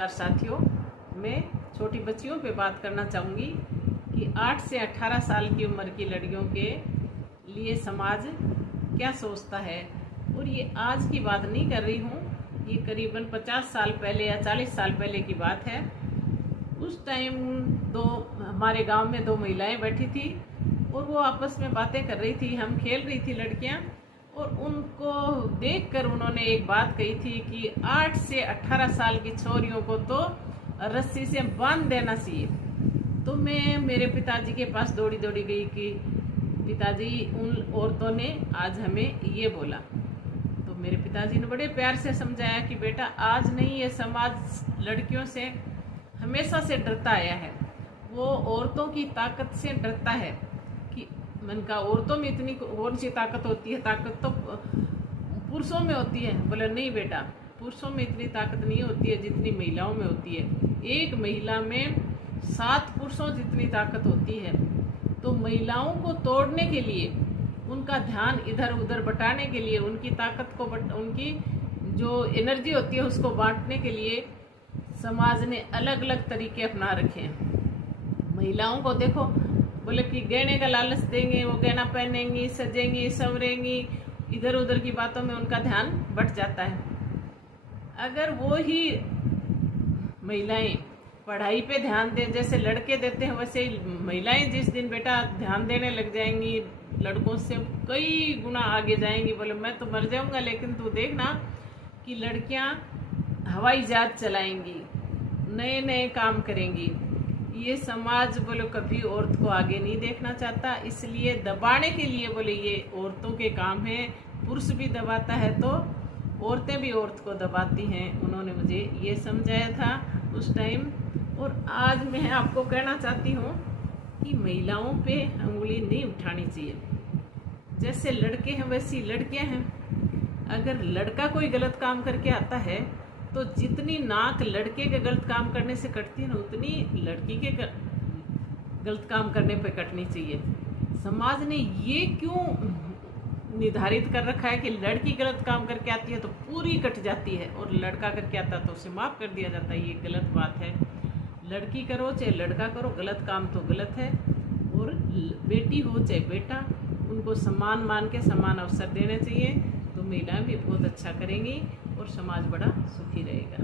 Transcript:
नमस्कार साथियों, मैं छोटी बच्चियों पे बात करना चाहूँगी कि 8 से 18 साल की उम्र की लड़कियों के लिए समाज क्या सोचता है। और ये आज की बात नहीं कर रही हूँ, ये करीबन 50 साल पहले या 40 साल पहले की बात है। उस टाइम हमारे गांव में दो महिलाएं बैठी थी और वो आपस में बातें कर रही थी। हम खेल रही थी लड़कियां, और उनको देखकर उन्होंने एक बात कही थी कि 8 से 18 साल की छोरियों को तो रस्सी से बांध देना चाहिए। तो मैं मेरे पिताजी के पास दौड़ी दौड़ी गई कि पिताजी, उन औरतों ने आज हमें ये बोला। तो मेरे पिताजी ने बड़े प्यार से समझाया कि बेटा, आज नहीं, ये समाज लड़कियों से हमेशा से डरता आया है। वो औरतों की ताकत से डरता है कि मन का औरतों में इतनी कौन सी ताकत होती है, ताकत तो पुरुषों में होती है। बोले नहीं बेटा, पुरुषों में इतनी ताकत नहीं होती है जितनी महिलाओं में होती है। एक महिला में 7 पुरुषों जितनी ताकत होती है। तो महिलाओं को तोड़ने के लिए, उनका ध्यान इधर उधर बटाने के लिए, उनकी ताकत को उनकी जो एनर्जी होती है उसको बांटने के लिए समाज ने अलग अलग तरीके अपना रखे हैं। महिलाओं को देखो, बोले कि गहने का लालच देंगे, वो गहना पहनेंगी, सजेंगी, संवरेंगी, इधर उधर की बातों में उनका ध्यान बट जाता है। अगर वो ही महिलाएं पढ़ाई पे ध्यान दें जैसे लड़के देते हैं, वैसे ही महिलाएं जिस दिन बेटा ध्यान देने लग जाएंगी, लड़कों से कई गुना आगे जाएंगी। बोले मैं तो मर जाऊंगा, लेकिन तू देखना कि लड़कियां हवाई जहाज चलाएंगी, नए नए काम करेंगी। ये समाज बोले कभी औरत को आगे नहीं देखना चाहता, इसलिए दबाने के लिए बोले ये औरतों के काम है। पुरुष भी दबाता है तो औरतें भी औरत को दबाती हैं। उन्होंने मुझे ये समझाया था उस टाइम। और आज मैं आपको कहना चाहती हूँ कि महिलाओं पे उंगली नहीं उठानी चाहिए। जैसे लड़के हैं वैसी लड़कियां हैं। अगर लड़का कोई गलत काम करके आता है तो जितनी नाक लड़के के गलत काम करने से कटती है ना, उतनी लड़की के गलत काम करने पे कटनी चाहिए। समाज ने ये क्यों निर्धारित कर रखा है कि लड़की गलत काम करके आती है तो पूरी कट जाती है, और लड़का करके आता है तो उसे माफ़ कर दिया जाता है। ये गलत बात है। लड़की करो चाहे लड़का करो, गलत काम तो गलत है। और बेटी हो चाहे बेटा, उनको सम्मान मान के समान अवसर देने चाहिए। तो महिलाएं भी बहुत अच्छा करेंगी और समाज बड़ा सुखी रहेगा।